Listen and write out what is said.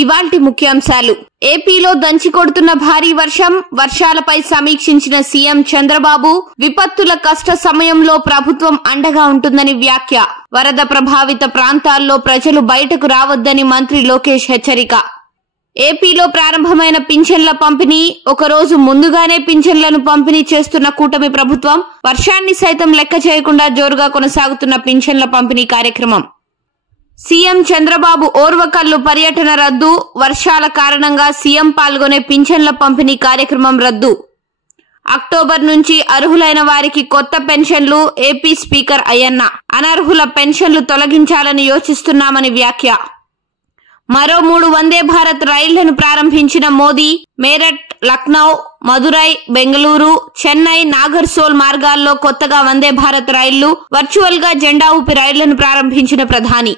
ఇవాల్టి ముఖ్యాంశాలు. ఏపీలో దంచికొడుతున్న భారీ వర్షాలపై సమీక్షించిన సీఎం చంద్రబాబు. విపత్తుల కష్ట సమయంలో ప్రభుత్వం అండగా ఉంటుందని వ్యాఖ్య. వరద ప్రభావిత ప్రాంతాల్లో ప్రజలు బయటకు రావద్దని మంత్రి లోకేష్ హెచ్చరిక. ఏపీలో ప్రారంభమైన పింఛన్ల పంపిణీ. ఒకరోజు ముందుగానే పింఛన్లను పంపిణీ చేస్తున్న కూటమి ప్రభుత్వం. వర్షాన్ని సైతం లెక్క చేయకుండా జోరుగా కొనసాగుతున్న పింఛన్ల పంపిణీ కార్యక్రమం. సీఎం చంద్రబాబు ఓర్వకల్లు పర్యటన రద్దు. వర్షాల కారణంగా సీఎం పాల్గొనే పింఛన్ల పంపిణీ కార్యక్రమం రద్దు. అక్టోబర్ నుంచి అర్హులైన వారికి కొత్త పెన్షన్లు. AP speaker Ayyanna. అనర్హుల పెన్షన్లు తొలగించాలని యోచిస్తున్నామని వ్యాఖ్య. మరో 3 వందే భారత్ రైళ్లను ప్రారంభించిన మోదీ. మేరట్, లక్నో, మదురై, బెంగళూరు, చెన్నై, నాగర్సోల్ మార్గాల్లో కొత్తగా వందే భారత్ రైళ్లు. వర్చువల్ గా జెండా ఊపి రైళ్లను ప్రారంభించిన ప్రధాని.